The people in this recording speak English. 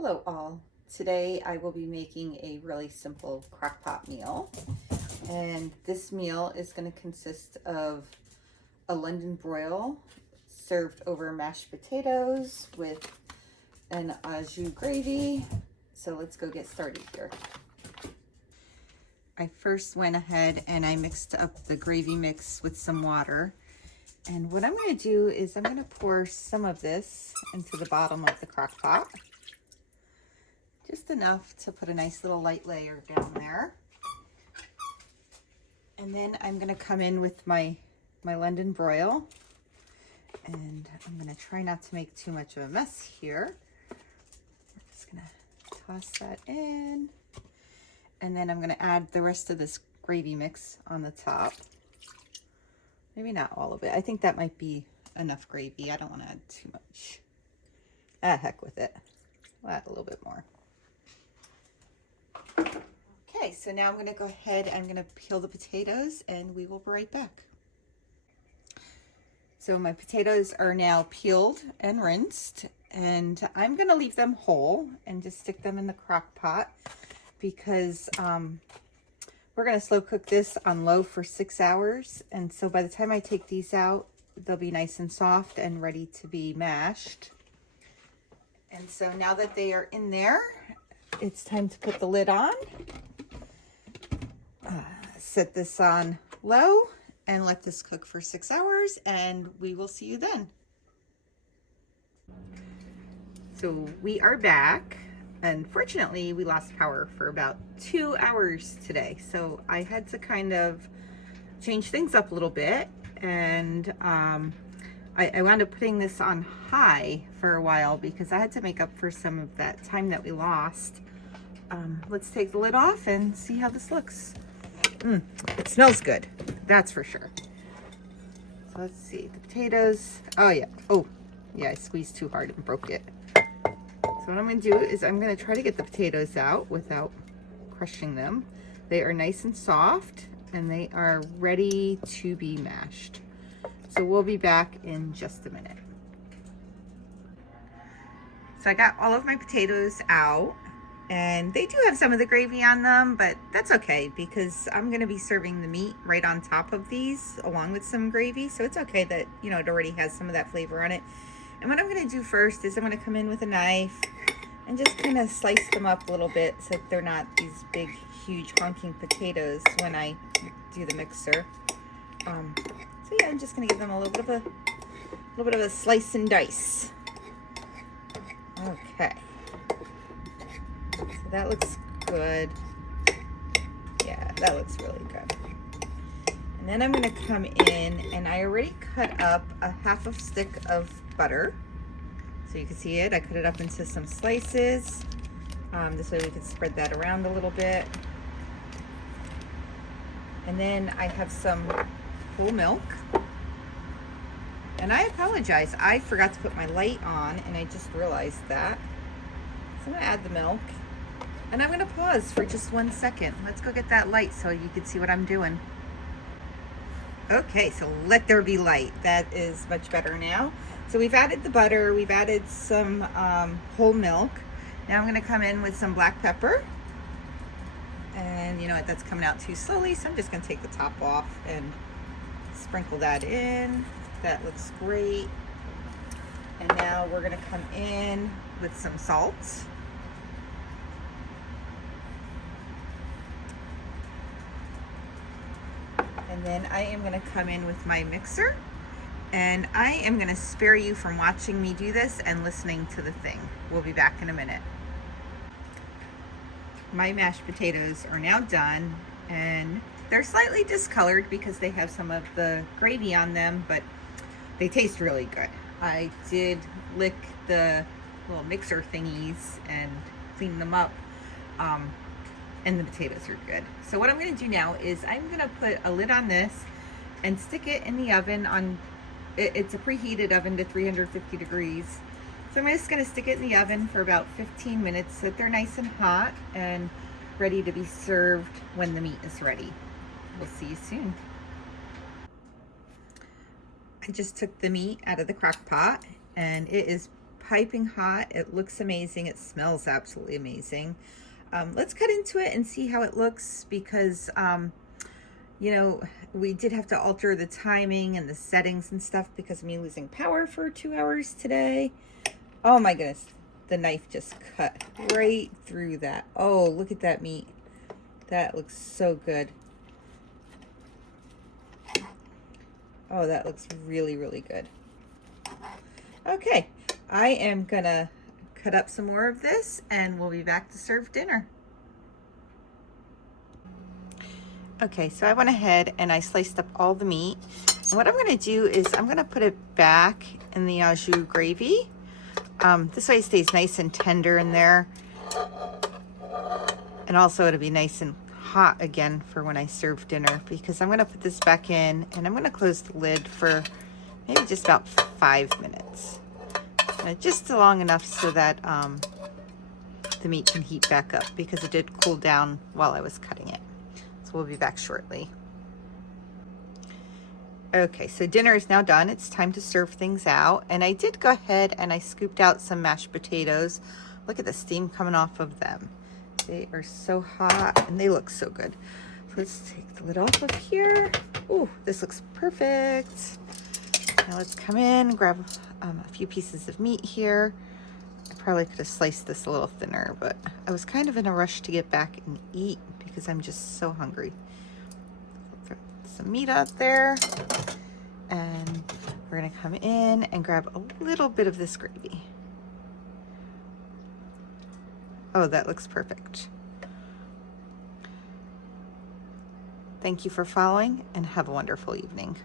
Hello all. Today I will be making a really simple crock pot meal. And this meal is going to consist of a London broil served over mashed potatoes with an au jus gravy. So let's go get started here. I first went ahead and I mixed up the gravy mix with some water. And what I'm going to do is I'm going to pour some of this into the bottom of the crock pot. Just enough to put a nice little light layer down there. And then I'm going to come in with my London broil. And I'm going to try not to make too much of a mess here. I'm just going to toss that in. And then I'm going to add the rest of this gravy mix on the top. Maybe not all of it. I think that might be enough gravy. I don't want to add too much. Heck with it. I'll add a little bit more. Okay, so now I'm going to go ahead, I'm going to peel the potatoes and we will be right back. So my potatoes are now peeled and rinsed, and I'm going to leave them whole and just stick them in the crock pot because we're going to slow cook this on low for 6 hours. And so by the time I take these out, they'll be nice and soft and ready to be mashed. And so now that they are in there, it's time to put the lid on. Set this on low and let this cook for 6 hours, and we will see you then. So we are back. Unfortunately, we lost power for about 2 hours today. So I had to kind of change things up a little bit, and I wound up putting this on high for a while because I had to make up for some of that time that we lost. Let's take the lid off and see how this looks. It smells good, that's for sure. So let's see, the potatoes. Oh yeah, I squeezed too hard and broke it. So what I'm gonna do is I'm gonna try to get the potatoes out without crushing them. They are nice and soft and they are ready to be mashed. So we'll be back in just a minute. So I got all of my potatoes out, and they do have some of the gravy on them, but that's okay because I'm going to be serving the meat right on top of these along with some gravy. So it's okay that, you know, it already has some of that flavor on it. And what I'm going to do first is I'm going to come in with a knife and just kind of slice them up a little bit so that they're not these big, huge honking potatoes when I do the mixer. So yeah, I'm just going to give them a little bit of a slice and dice. Okay. So that looks good. Yeah, that looks really good. And then I'm going to come in, and I already cut up a half a stick of butter. So you can see it. I cut it up into some slices. This way we can spread that around a little bit. And then I have some whole milk. And I apologize, I forgot to put my light on and I just realized that. So I'm gonna add the milk and I'm gonna pause for just 1 second. Let's go get that light so you can see what I'm doing. Okay, so let there be light. That is much better now. So we've added the butter, we've added some whole milk. Now I'm gonna come in with some black pepper. And you know what, that's coming out too slowly, so I'm just gonna take the top off and sprinkle that in. That looks great. And now we're gonna come in with some salt. And then I am gonna come in with my mixer. And I am gonna spare you from watching me do this and listening to the thing. We'll be back in a minute. My mashed potatoes are now done, and they're slightly discolored because they have some of the gravy on them, but they taste really good. I did lick the little mixer thingies and clean them up, and the potatoes are good. So what I'm gonna do now is I'm gonna put a lid on this and stick it in the oven it's a preheated oven to 350 degrees. So I'm just gonna stick it in the oven for about 15 minutes so that they're nice and hot and ready to be served when the meat is ready. We'll see you soon. I just took the meat out of the crock pot and it is piping hot. It looks amazing. It smells absolutely amazing. Let's cut into it and see how it looks, because you know, we did have to alter the timing and the settings and stuff because of me losing power for 2 hours today. Oh my goodness, the knife just cut right through that. Oh, look at that meat. That looks so good. Oh, that looks really, really good. Okay, I am gonna cut up some more of this and we'll be back to serve dinner. Okay, so I went ahead and I sliced up all the meat. And what I'm gonna do is I'm gonna put it back in the au jus gravy. This way it stays nice and tender in there. And also it'll be nice and hot again for when I serve dinner, because I'm gonna put this back in and I'm gonna close the lid for maybe just about 5 minutes. Just long enough so that the meat can heat back up, because it did cool down while I was cutting it. So we'll be back shortly. Okay, so dinner is now done. It's time to serve things out. And I did go ahead and I scooped out some mashed potatoes. Look at the steam coming off of them. They are so hot and they look so good. So let's take the lid off of here. Ooh, this looks perfect. Now let's come in and grab a few pieces of meat here. I probably could have sliced this a little thinner, but I was kind of in a rush to get back and eat because I'm just so hungry. Throw some meat out there, and we're gonna come in and grab a little bit of this gravy. Oh, that looks perfect. Thank you for following and have a wonderful evening.